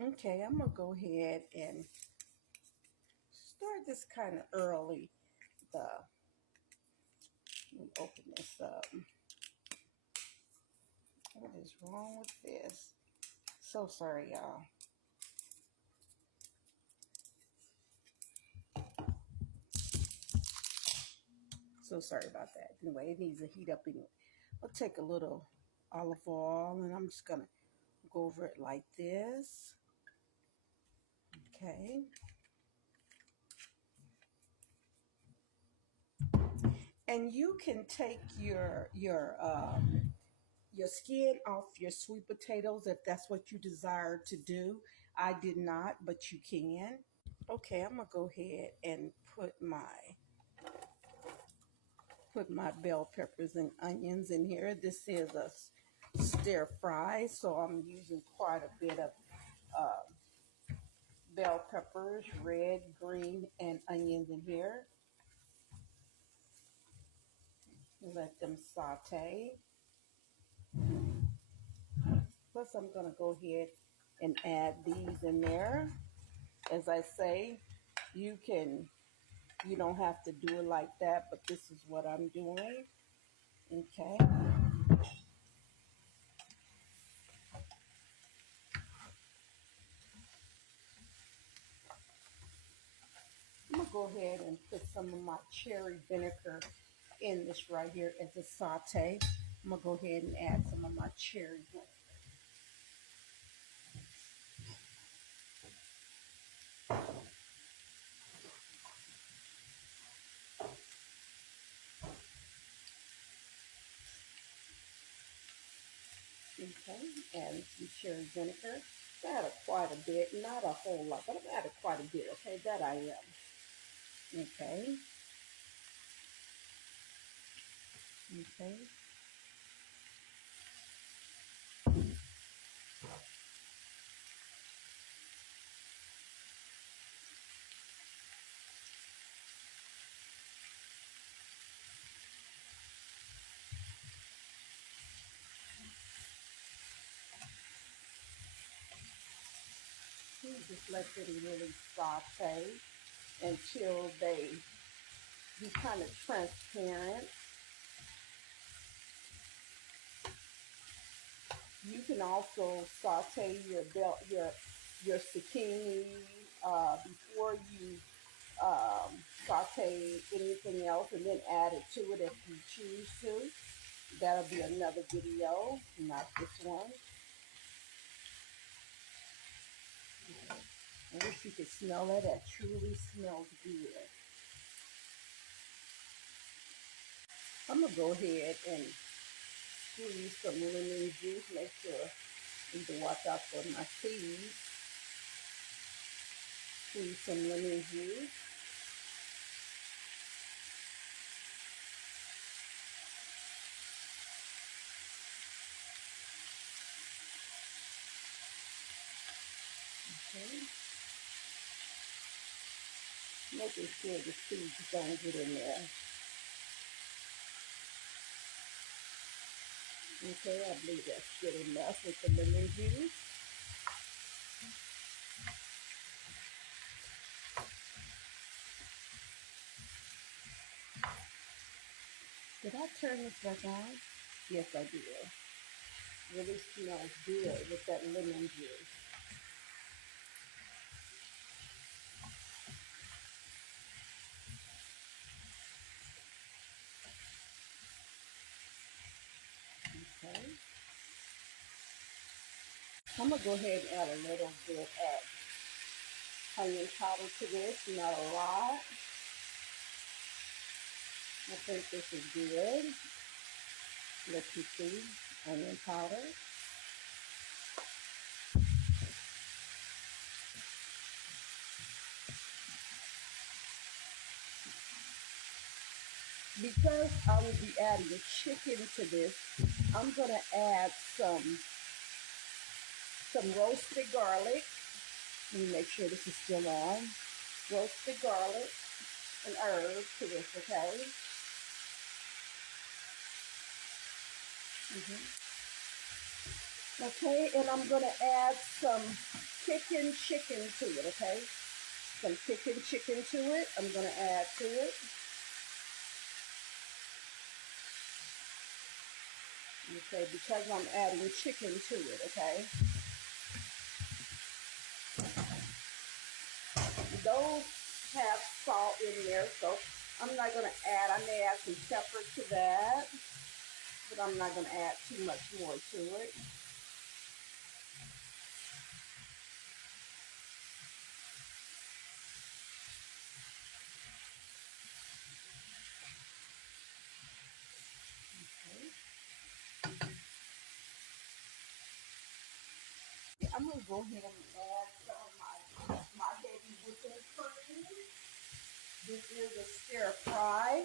Okay, I'm going to go ahead and start this kind of early. Let me open this up. What is wrong with this? So sorry, y'all. So sorry about that. Anyway, it needs to heat up anyway. I'll take a little olive oil and I'm just going to go over it like this. Okay. And you can take your skin off your sweet potatoes if that's what you desire to do. I did not, but you can. Okay, I'm gonna go ahead and put my bell peppers and onions in here. This is a stir fry, so I'm using quite a bit of uh, bell peppers, red, green, and onions in here. Let them saute. Plus, I'm gonna go ahead and add these in there. As I say, you don't have to do it like that, but this is what I'm doing. Okay. I'm going to go ahead and put some of my cherry vinegar in this right here as a saute. I'm going to go ahead and add some of my cherry vinegar. Okay, adding some cherry vinegar. I added quite a bit, not a whole lot, but I've added quite a bit. Okay, that I am. Okay. Okay. Just let them really saute until they be kind of transparent. You can also saute your zucchini before you saute anything else, and then add it to it if you choose to. That'll be another video, not this one. I wish you could smell it. That truly smells good. I'm gonna go ahead and squeeze some lemon juice. Make sure you can watch out for my seeds. Squeeze some lemon juice. Okay. Making sure the seeds don't get in there. Okay, I believe that's good enough with the lemon juice. Did I turn this back on? Yes, I did. Really smells good with that lemon juice. Okay. I'm going to go ahead and add a little bit of onion powder to this, not a lot. I think this is good. Let you see, onion powder. Because I will be adding chicken to this, I'm going to add some roasted garlic. Let me make sure this is still on. Roasted garlic and herbs to this, okay? Okay, and I'm gonna add some chicken to it, okay? Some chicken to it. I'm gonna add to it. Okay, because I'm adding chicken to it, okay? Those have salt in there, so I'm not gonna add, I may add some pepper to that, but I'm not gonna add too much more to it. I'm gonna go ahead and add some of my heavy whipping cream. This is a stir fry,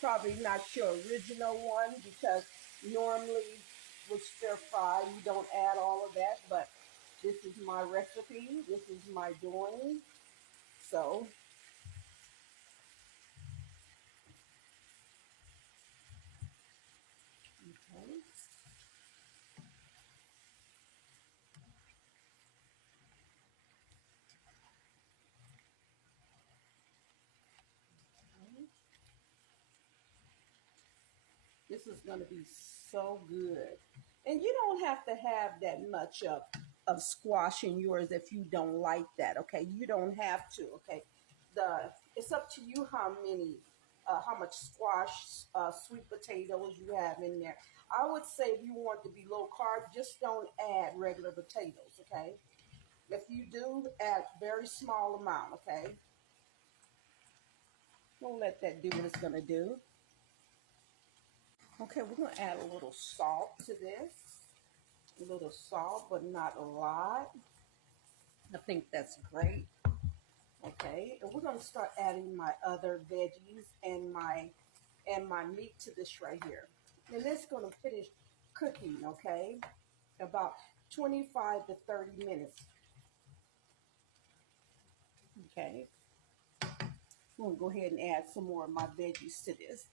probably not your original one because normally with stir fry you don't add all of that, but this is my recipe. This is my doing. So, okay. This is going to be so good. And you don't have to have that much of squash in yours if you don't like that, okay? You don't have to, okay? It's up to you how much squash, sweet potatoes you have in there. I would say if you want to be low carb, just don't add regular potatoes, okay? If you do, add very small amount, okay? Don't let that do what it's gonna do. Okay, we're gonna add a little salt to this. A little salt, but not a lot. I think that's great. Okay, and we're gonna start adding my other veggies and my meat to this right here. And this is gonna finish cooking, okay? About 25 to 30 minutes. Okay. I'm gonna go ahead and add some more of my veggies to this.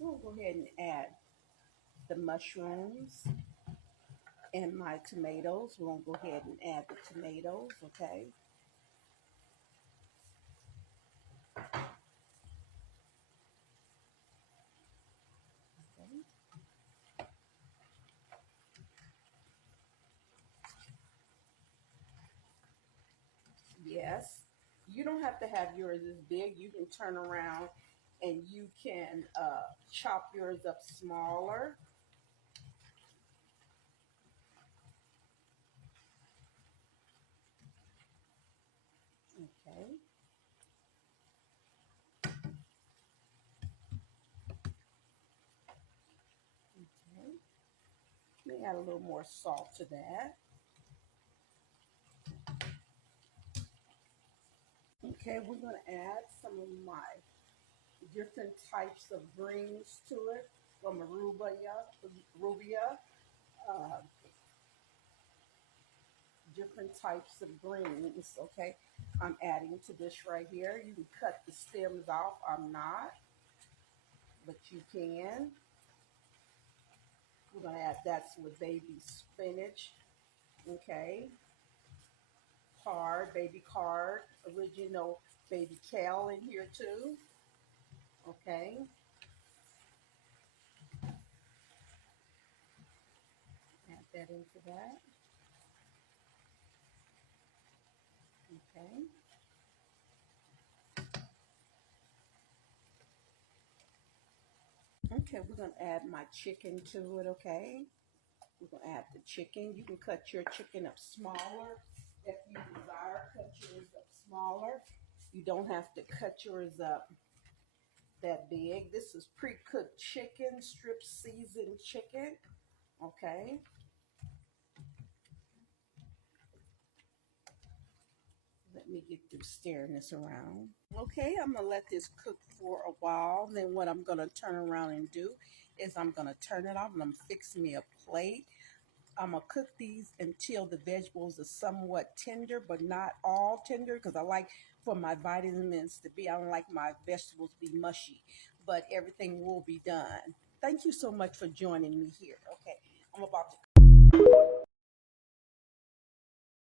I'm gonna go ahead and add the mushrooms and my tomatoes. We're gonna go ahead and add the tomatoes, okay? Okay. Yes. You don't have to have yours this big. You can turn around and you can chop yours up smaller. Okay. Okay. Let me add a little more salt to that. Okay, we're going to add some of my different types of greens to it from rubia, uh, different types of greens. Okay, I'm adding to this right here. You can cut the stems off. I'm not, but you can. We're gonna add that's with baby spinach. Okay, baby card, original baby kale in here too. Okay, add that into that. Okay. Okay, we're gonna add my chicken to it. Okay, we're gonna add the chicken. You can cut your chicken up smaller if you desire. Cut yours up smaller. You don't have to cut yours up that big. This is pre-cooked chicken, strip seasoned chicken. Okay. Let me get through stirring this around. Okay, I'm gonna let this cook for a while. Then what I'm gonna turn around and do is I'm gonna turn it off and I'm fixing me a plate. I'm gonna cook these until the vegetables are somewhat tender, but not all tender, because I like for my vitamins to be. I don't like my vegetables to be mushy, but everything will be done. thank you so much for joining me here. Okay, I'm about to